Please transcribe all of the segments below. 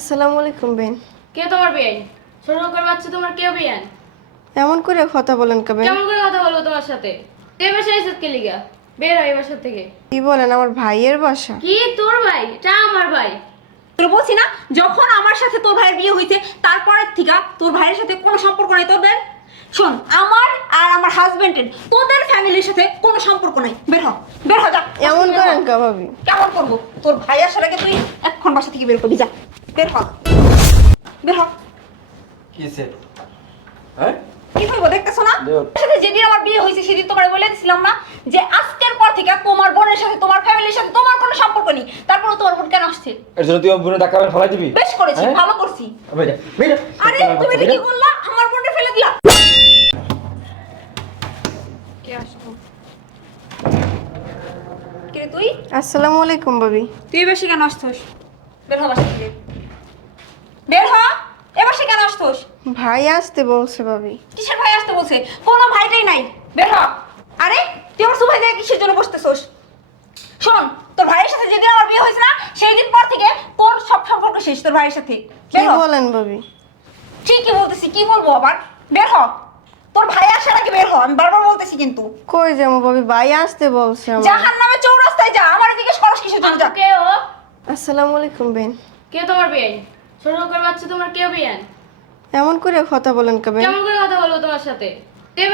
আসসালামু আলাইকুম বেন। কে তোমার বিয়ান ছোট লোকের বাচ্চা তোমার কে বিয়ান এমন করে কথা বলেন কবে কেমন করে কথা বলব তোমার সাথে? তুই এবার সেই কে লিগা? বের হয় এবার থেকে। কি বলেন আমার ভাইয়ের বাসা? কি তোর ভাই? এটা আমার ভাই। তোর বলছি না যখন আমার সাথে তোর ভাইয়ের বিয়ে হইছে তারপরের থেকে তোর ভাইয়ের সাথে কোনো সম্পর্ক নাই তোদের শোন আমার আর আমার হাজবেন্ডের তোদের ফ্যামিলির সাথে কোনো সম্পর্ক নাই। বের হ বের হ যা। এমন করেন কা ভাবি। কেমন করব? তোর ভাই আসার আগে তুই এখন বাসা থেকে বের করবি যা। বের হ। বের হ। কিসে হ্যাঁ? কি হইব দেখতেছো না? সাথে যেদিন আমার বিয়ে হয়েছে সেদিন তোমার বলে দিছিলাম না যে আজকের পর থেকে তোমার বোনের সাথে তোমার ফ্যামিলির সাথে তোমার কোনো সম্পর্ক নেই। তারপর তোমার বোন কেন আসছে? এর জন্য তুই বোনের টাকা ফেলাই দিবি। বেশ করেছি হ্যাঁ? ভালো করছি। আরে তুমি কি করলা আমার বোনটা ফেলে দিলা। কে আসব কে তুই? আসসালামু আলাইকুম ভাবি। তুই বেশি কেন আসছোস? বের হ বাসা থেকে বের হ এবার সে কেন আসছোস? ভাই আসতে বলছে ভাবি। কিসের ভাই আসতে বলছে? কোনো ভাইটাই নাই। বের হ। আরে তুই আমার সুভাই দিয়ে কিসের জন্য বসতেছোস? শোন তোর ভাইয়ের সাথে যেদিন আমার বিয়ে হয়েছে না সেই দিন পর থেকে তোর সব সম্পর্ক শেষ তোর ভাইয়ের সাথে। কি বের হ। বলেন ভাবি? ঠিকই বলতেছি কি বলব আবার? বের হ। তোর ভাই আসার আগে বের হ আমি বারবার বলতেছি কিন্তু। কই যাব ভাবি? ভাই আসতে বলছে আমার। জাহান নামে চৌরাস্তায় যা আমার এদিকে সরস কিসের জন্য যা। কে ও? আসসালামু আলাইকুম বেন। কে তোমার বিয়ান ছোট লোকের বাচ্চা তোমার কে বিয়ান এমন করে কথা বলেন কবে কেমন করে কথা বলব তোমার সাথে?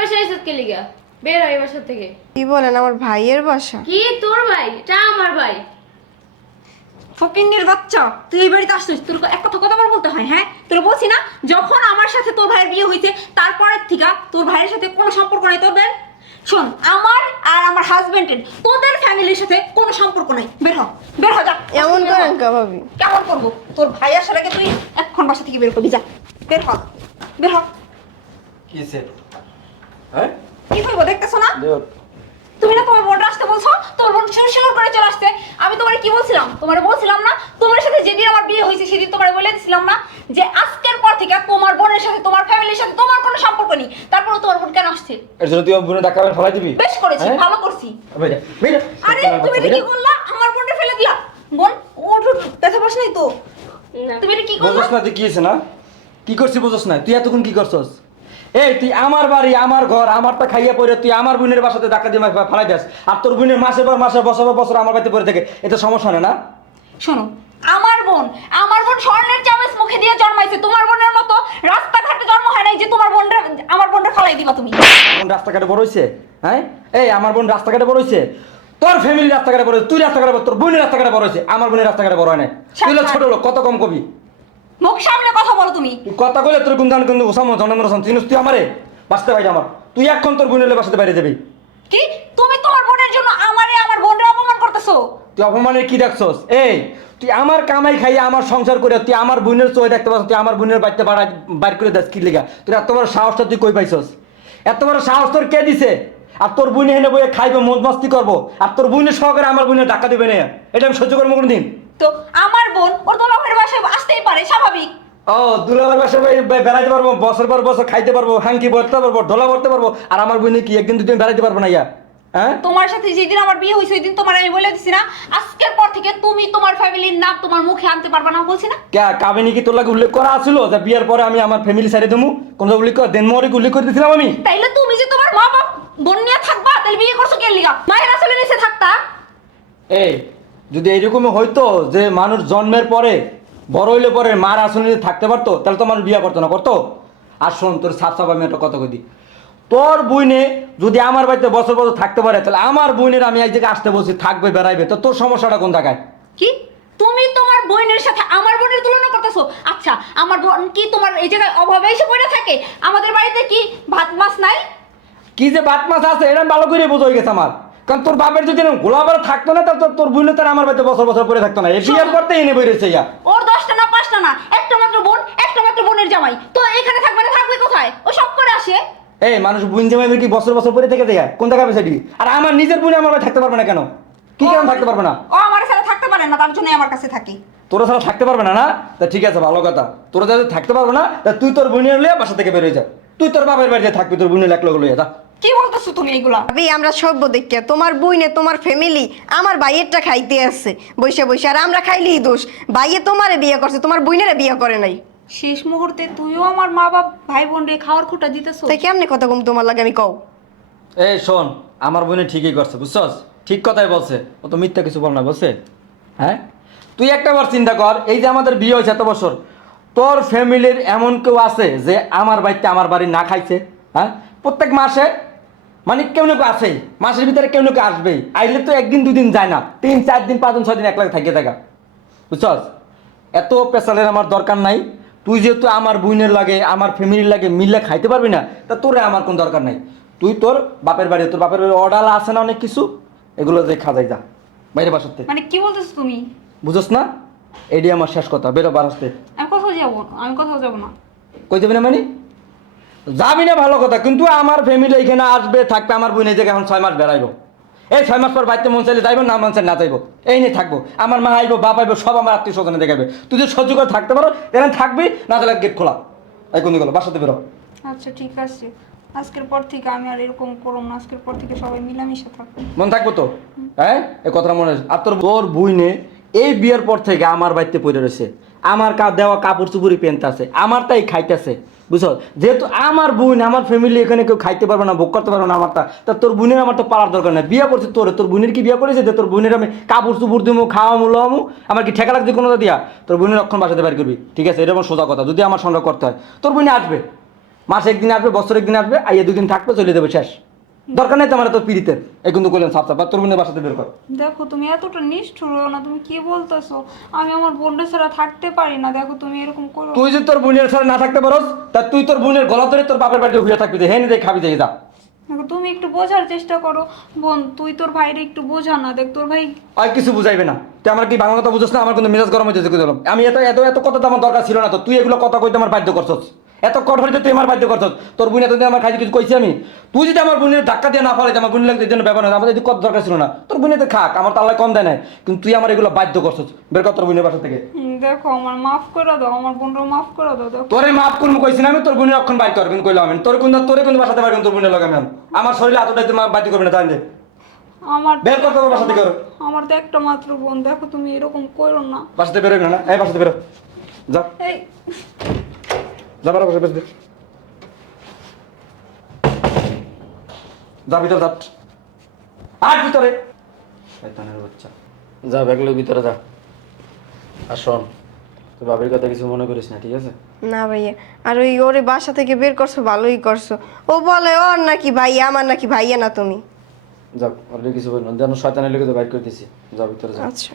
সেই কে লিগা? বের হয় এবার থেকে। কি বলেন আমার ভাইয়ের বাসা? কি তোর ভাই? এটা আমার ভাই। ফকিন্নির বাচ্চা তুই এই বাড়িতে আসছিস? তোর এক কথা কতবার বলতে হয় হ্যাঁ? তোর বলছি না যখন আমার সাথে তোর ভাইয়ের বিয়ে হয়েছে তারপরের থেকে তোর ভাইয়ের সাথে কোনো সম্পর্ক নাই তোদের শোন আমার আর আমার হাজবেন্ডের তোদের ফ্যামিলির সাথে কোনো সম্পর্ক নাই। বের হ বের হ যা। এমন বের হ। করেন কা ভাবি। কেমন করব? তোর ভাই আসার আগে তুই এখন বাসা থেকে বের করবি যা। বের হ বের হ। কিসে হ্যাঁ? কি হইব দেখতেছো না? তুমি না তোমার বোনটা আসতে বলছো? তোর বোন শুরু শুরু করে চলে আসছে। আমি তোমার কি বলছিলাম? তোমার বলছিলাম না তোমার সাথে যেদিন আমার বিয়ে হয়েছে সেদিন তোমার বলে দিছিলাম না যে আজকের পর থেকে তোমার বোনের সাথে তোমার ফ্যামিলির সাথে তোমার কোনো সম্পর্ক নেই। তারপর তোমার বোন কেন আসছে। এর জন্য তুই আমার বোনের ফেলাই দিবি? বেশ করেছি হ্যাঁ? ভালো করছি। বেটা বেটা আরে তুমি এটা কি করলা? আমার বোনটা ফেলে দিলা। বোন ওঠ ওঠ ব্যথা পাস নাই তো? তুমি এটা কি করলা? না তুই কি হয়েছে না? কি করছিস বুঝছ না? তুই এতক্ষণ কি করছস? এই তুই আমার বাড়ি আমার ঘর আমারটা খাইয়া পড়ে তুই আমার বোনের বাসাতে টাকা দিয়ে আমাকে ফালাই দিস আর তোর বোনের মাসে পর মাসে বছর পর বছর আমার বাড়িতে পড়ে থাকে। এটা সমস্যা নেই না শোনো আমার বোন আমার বোন স্বর্ণের চামচ মুখে দিয়ে জন্মাইছে তোমার বোনের মতো রাস্তাঘাটে জন্ম হয় নাই যে তোমার বোনটা আমার বোনটা ফালাই দিবা তুমি। বোন রাস্তাঘাটে বড় হইছে? হ্যাঁ? এই আমার বোন রাস্তাঘাটে বড় হইছে। তোর ফ্যামিলি রাস্তাঘাটে বড় তুই রাস্তাঘাটে বড় তোর বোনের রাস্তাঘাটে বড় হইছে আমার বোনের রাস্তাঘাটে বড় হয় না তুই হলো ছোট লোক কত কম কবি? মুখ সামনে কথা বলো তুমি। তুই কথা কইলে তোর গুন্দান কিন্তু ওসাম জনমর সাম চিনিস তুই আমারে? বাঁচতে পারি আমার। তুই এখন তোর বোনের বাসাতে বাইরে যাবি। কি? তুমি তোমার বোনের জন্য আমারে আমার বোনরে অপমান করতেছো? তুই অপমানের কি দেখছস? এই তুই আমার কামাই খাইয়া আমার সংসার করে তুই আমার বোনের চোখে দেখতে পাচ্ছ তুই আমার বোনের বাড়িতে বাড়া বাইর করে দেখ কি লেগা? তুই এত বড় সাহসটা তুই কই পাইছস? এত বড় সাহস তোর কে দিছে? আর তোর বুনে হেনে বইয়ে খাইবে মদ মস্তি করব। আর তোর বুনে সহকারে আমার বুনে টাকা দিবে না। এটা আমি সহ্য করব কোনোদিন। তো আমার বোন ওর দোলাভের বাসায় আসতেই পারে স্বাভাবিক। ও দুলাবার বাসা বেড়াইতে পারব বছর পর বছর খাইতে পারব হাঙ্কি ভরতে পারব ঢোলা ভরতে পারব। আর আমার বোন কি একদিন দুদিন বেড়াইতে পারব না ইয়া? হ্যাঁ? তোমার সাথে যেদিন আমার বিয়ে হয়েছে ওই দিন তোমার আমি বলে দিছি না। আজকের পর থেকে তুমি তোমার ফ্যামিলির নাম তোমার মুখে আনতে পারবা না বলছি না? কে কাবিনী কি তোর লাগে উল্লেখ করা আছিল যে বিয়ের পরে আমি আমার ফ্যামিলি সাইডে দেবো? কোনো উল্লেখ কর দেন মরে উল্লেখ করে দিছিলাম আমি। তাইলে তুমি যে তোমার মা বাপ বোন নিয়ে থাকবা তাহলে বিয়ে করছ কে লিগা? মায়ের আসলে নিচে থাকতা? এই যদি এইরকম হইতো যে মানুষ জন্মের পরে বড় হইলে পরে মার আসনে থাকতে পারতো তাহলে তো মানুষ বিয়ে করতো না করতো? আর শোন তোর সাফ সাফ আমি একটা কথা কই তোর বইনে যদি আমার বাড়িতে বছর বছর থাকতে পারে তাহলে আমার বোনের আমি এক জায়গায় আসতে বলছি থাকবে বেড়াইবে। তো তোর সমস্যাটা কোন জায়গায়? কি? তুমি তোমার বোনের সাথে আমার বোনের তুলনা করতেছো? আচ্ছা আমার বোন কি তোমার এই জায়গায় অভাবে এসে পড়ে থাকে? আমাদের বাড়িতে কি ভাত মাছ নাই? কি যে ভাত মাছ আছে এটা ভালো করে বোঝা হয়ে গেছে আমার। কারণ তোর বাপের যদি এরকম গোলাবার থাকতো না তাহলে তোর- তোর বোনে তার আমার বাড়িতে বছর বছর পরে থাকতো না। এই বিয়ের করতে এনে বইরেছে ইয়া। ওর দশটা না পাঁচটা না একটা মাত্র বোন একটা মাত্র বোনের জামাই। তো এখানে থাকবে না থাকবে কোথায়? ও সব করে আসে। এই মানুষ বুন জামাই কি বছর বছর পরে থেকে দেয়? কোন জায়গায় পেছে আর আমার নিজের বুনে আমার থাকতে পারবে না কেন? কি কেন থাকতে পারবে না? ও আমার সাথে থাকতে পারে না তার জন্য আমার কাছে থাকে। তোরা ছাড়া থাকতে পারবে না না? তা ঠিক আছে ভালো কথা। তোরা যাতে থাকতে পারবে না তা তুই তোর বোনের লিয়ে বাসা থেকে বেরোয় যা। তুই তোর বাবার বাড়িতে থাকবি তোর বোনের এক লোক লইয়া যা। কি বলতেছো তুমি এগুলা? ভাবি আমরা সভ্য দেখিয়া তোমার বইনে তোমার ফ্যামিলি আমার ভাইয়েরটা খাইতে আসছে বৈশা বৈশা আর আমরা খাইলেই দোষ। ভাইয়ে তোমারে বিয়ে করছে তোমার বইনেরে বিয়ে করে নাই। শেষ মুহূর্তে তুইও আমার মা বাপ ভাই বোন রে খাওয়ার খুঁটা দিতেছো তাই কেমনে কথা কম তোমার লাগে আমি কও? এই শোন আমার বোনে ঠিকই করছে বুঝছস? ঠিক কথাই বলছে ও তো মিথ্যা কিছু বল না বলছে? হ্যাঁ? তুই একটা বার চিন্তা কর এই যে আমাদের বিয়ে হয়েছে এত বছর তোর ফ্যামিলির এমন কেউ আছে যে আমার বাড়িতে আমার বাড়ি না খাইছে হ্যাঁ? প্রত্যেক মাসে মানে কেউ না কেউ আসেই মাসের ভিতরে কেউ না কেউ আসবেই আইলে তো একদিন দুদিন যায় না তিন চার দিন পাঁচ দিন ছয় দিন এক লাখ থাকিয়ে থাকা বুঝছস? এত পেশালের আমার দরকার নাই তুই যেহেতু আমার বোনের লাগে আমার ফ্যামিলির লাগে মিললে খাইতে পারবি না তা তোরে আমার কোনো দরকার নাই। তুই তোর বাপের বাড়ি তোর বাপের বাড়ি অর্ডার আছে না অনেক কিছু? এগুলো যে খাজাই যা বাইরে বাসাতে মানে কি বলতেছো তুমি? বুঝোস না? এডি আমার শেষ কথা বেরো বারাসতে আমি কোথাও যাব না আমি কোথাও যাব না। কই যাবি না মানে? যাবি না ভালো কথা কিন্তু আমার ফ্যামিলি এখানে আসবে থাকবে আমার বোন এই জায়গায় এখন ছয় মাস বেড়াইবো। এই ছয় মাস পর বাড়িতে মন চাইলে যাইবো না মন চাইলে না যাইবো। এই নিয়ে থাকব। আমার মা আইবো বাপ আইবো সব আমার আত্মীয় স্বজনে দেখাবে। তুই যদি সহ্য করে থাকতে পারো এখানে থাকবি না তাহলে গেট খোলা। এই কোন গেলো? বাসাতে বেরো। আচ্ছা ঠিক আছে। আজকের পর থেকে আমি আর এরকম করব না। আজকের পর থেকে সবাই মিলামিশে থাকব মন থাকব তো? হ্যাঁ? এই কথাটা মনে আছে আর তোর তোর বুইনে এই বিয়ের পর থেকে আমার বাড়িতে পড়ে রয়েছে। আমার কা দেওয়া কাপড় চুপুরি পেনতে আছে আমার তাই খাইতেছে, বুঝছ? যেহেতু আমার বোন, আমার ফ্যামিলি এখানে কেউ খাইতে পারবে না, ভোগ করতে পারবে না আমারটা, তা তোর বোনের আমার তো পারার দরকার নেই। বিয়ে করছে তোর তোর বোনের কি বিয়ে করেছে? যে তোর বোনের আমি কাপড় চুপুর খাওয়া মুলামু আমার কি ঠেকা লাগছে কোনো দিয়া? তোর বোনের অক্ষণ বাসাতে বাড়ি করবি, ঠিক আছে? এরকম সোজা কথা, যদি আমার সঙ্গে করতে হয়। তোর বোনে আসবে, মাসে একদিন আসবে, বছর একদিন আসবে, আইয়ে দুদিন থাকবে, চলে যাবে, শেষ। দরকার নেই তোমার তোর পিড়িতের। এই কিন্তু করলেন সাফ সাফ তোর বোনের বাসাতে বের কর। দেখো তুমি এতটা নিষ্ঠুর হও না তুমি কি বলতেছো? আমি আমার বোনদের ছাড়া থাকতে পারি না দেখো তুমি এরকম করো। তুই যদি তোর বোনের সাথে না থাকতে পারোস তা তুই তোর বোনের গলা ধরে তোর বাপের বাড়িতে ঘুরে থাকবি হে নিয়ে খাবি যাই যা। দেখো তুমি একটু বোঝার চেষ্টা করো। বোন তুই তোর ভাইরে একটু বোঝা না দেখ তোর ভাই আর কিছু বুঝাইবে না। তুই আমার কি বাংলা কথা বুঝছ না? আমার কিন্তু মেজাজ গরম হয়েছে দিলাম আমি এত এত এত কথা তো আমার দরকার ছিল না তো তুই এগুলো কথা কইতে আমার বাধ্য করছস। এত কঠোর তুই আমার বাধ্য করছস? তোর বোন এতদিন আমার খাইতে কিছু কইছি আমি? তুই যদি আমার বোনের ধাক্কা দিয়ে না ফলে আমার বোনের লাগতে জন্য ব্যাপার না আমার যদি কত দরকার ছিল না? তোর বোনে তো খাক আমার তাল্লা কম দেয় নাই। কিন্তু তুই আমার এগুলো বাধ্য করছস। বের কর তোর বোনের বাসা থেকে। দেখো আমার মাফ করে দাও আমার বোনরা মাফ করে দাও দেখো। তোরে মাফ করব কইছি না আমি তোর বোনের অক্ষণ বাইর করবেন কইলাম আমি। তোর কোন তোরে কোন বাসাতে পারবেন তোর বোনের লাগাম আমার শরীরে এতটাই তুই বাধ্য করবি না জান আমার বের কর তোর বাসা থেকে আমার তো একটা মাত্র বোন দেখো তুমি এরকম করো না। বাসাতে বেরোবি না না? এই বাসাতে বেরো। যা। এই যা বেরো বসে বেসবে যা ভিতরে যা আর ভিতরে শয়তানের বাচ্চা যা ব্যাগলের ভিতরে যা আর শোন তুই বাবির কথা কিছু মনে করিস না ঠিক আছে না ভাইয়া আর ওই ওরে বাসা থেকে বের করছ ভালোই করছ ও বলে ওর নাকি ভাইয়া আমার নাকি ভাইয়া না তুমি যা অলরেডি কিছু বলি না যেন শয়তানের লেগে তো বাইর করে দিছি যা ভিতরে যা আচ্ছা